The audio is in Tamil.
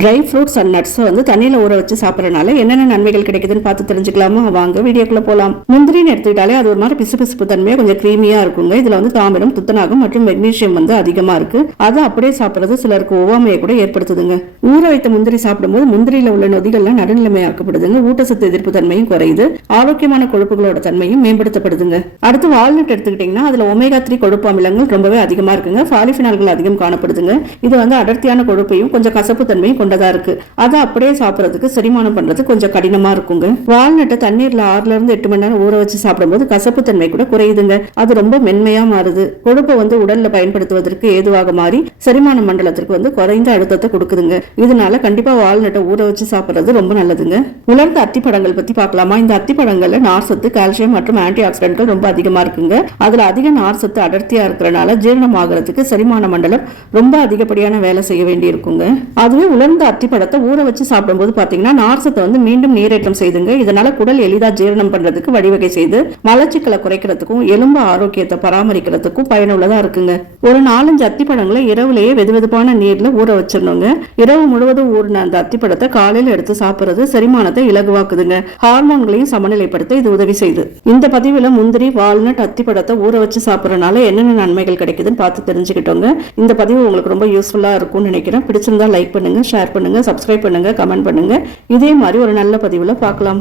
ட்ரை ஃப்ரூட்ஸ் அண்ட் நட்ஸை வந்து தண்ணியில் ஊற வச்சு சாப்பிட்றனால என்னென்ன நன்மைகள் கிடைக்குதுன்னு பார்த்து தெரிஞ்சுக்கலாமா? வாங்க வீடியோக்குள்ள போகலாம் முந்திரின்னு எடுத்துக்கிட்டாலே அது ஒரு மாதிரி பிசு பிசுப்பு தன்மையாக கொஞ்சம் க்ரீமியாக இருக்குங்க. இதில் வந்து தாமிரம் துத்தநாகம் மற்றும் மெக்னீசியம் வந்து அதிகமாக இருக்கு. அதை அப்படியே சாப்பிட்றது சிலருக்கு ஒவ்வாமையை கூட ஏற்படுத்துதுங்க. ஊற வைத்த முந்திரி சாப்பிடும்போது முந்திரியில் உள்ள நொதிகள்லாம் நடுநிலைமையாக்கப்படுதுங்க ஊட்டச்சத்து எதிர்ப்பு தன்மையும் குறையுது. ஆரோக்கியமான கொழுப்புகளோட தன்மையும் மேம்படுத்தப்படுதுங்க. அடுத்து வால்நட் எடுத்துக்கிட்டிங்கன்னா அதில் ஒமேகா த்ரீ கொழுப்பு அமிலங்கள் ரொம்பவே அதிகமாக இருக்குங்க. பாலிஃபினால்கள் அதிகம் காணப்படுதுங்க. இது வந்து அடர்த்தியான கொழுப்பையும் கொஞ்சம் கசப்பு தன்மையும் கொண்டதா இருக்கு? அதை அப்படியே சாப்பிட்றதுக்கு செரிமானம் பண்றது கொஞ்சம் கடினமா இருக்குங்க. வால்நட்டை தண்ணீர்ல ஆறுல இருந்து எட்டு மணி நேரம் ஊற வச்சு சாப்பிடும்போது கசப்பு தன்மை கூட குறையுதுங்க. அது ரொம்ப மென்மையா மாறுது. கொழுப்பை வந்து உடல்ல பயன்படுத்துவதற்கு ஏதுவாக மாறி செரிமான மண்டலத்திற்கு வந்து குறைந்த அழுத்தத்தை கொடுக்குதுங்க. இதனால கண்டிப்பா வால்நட்டை ஊற வச்சு சாப்பிடுறது ரொம்ப நல்லதுங்க. உலர்ந்த அத்திப்பழங்கள் பத்தி பார்க்கலாமா? இந்த அத்திப்பழங்கள்ல நார்சத்து கால்சியம் மற்றும் ஆன்டி ஆக்சிடென்ட்கள் ரொம்ப அதிகமா இருக்குங்க. அதுல அதிக நார்சத்து அடர்த்தியா இருக்கிறனால ஜீரணமாகிறதுக்கு செரிமான மண்டலம் ரொம்ப அதிகப்படியான வேலை செய்ய வேண்டி இருக்குங்க அதுவே உலர்ந்த அத்திப்பழத்தை ஊற வச்சு சாப்பிடும்போது பாத்தீங்கன்னா நார்சத்தை வந்து மீண்டும் நீரேற்றம் செய்துங்க. இதனால குடல் எளிதா ஜீரணம் பண்றதுக்கு வழிவகை செய்து மலச்சிக்கலை குறைக்கிறதுக்கும் எலும்பு ஆரோக்கியத்தை பராமரிக்கிறதுக்கும் பயனுள்ளதா இருக்குங்க. ஒரு நாலஞ்சு அத்திப்பழங்களை இரவுலேயே வெதுவெதுப்பான நீர்ல ஊற வச்சிடணுங்க. இரவு முழுவதும் ஊறின அந்த அத்திப்பழத்தை காலையில எடுத்து சாப்பிடுறது செரிமானத்தை இலகுவாக்குதுங்க. ஹார்மோன்களையும் சமநிலைப்படுத்த இது உதவி செய்யுது இந்த பதிவுல முந்திரி வால்நட் அத்திப்பழத்தை ஊற வச்சு சாப்பிட்றதுனால என்னென்ன நன்மைகள் கிடைக்குதுன்னு பார்த்து தெரிஞ்சுக்கிட்டோங்க. இந்த பதிவு உங்களுக்கு ரொம்ப யூஸ்ஃபுல்லா இருக்கும்னு நினைக்கிறேன். பிடிச்சிருந்தா லைக் பண்ணுங்க ஷேர் பண்ணுங்க சப்ஸ்கிரைப் பண்ணுங்க கமெண்ட் பண்ணுங்க. இதே மாதிரி ஒரு நல்ல பதிவில் பார்க்கலாம்.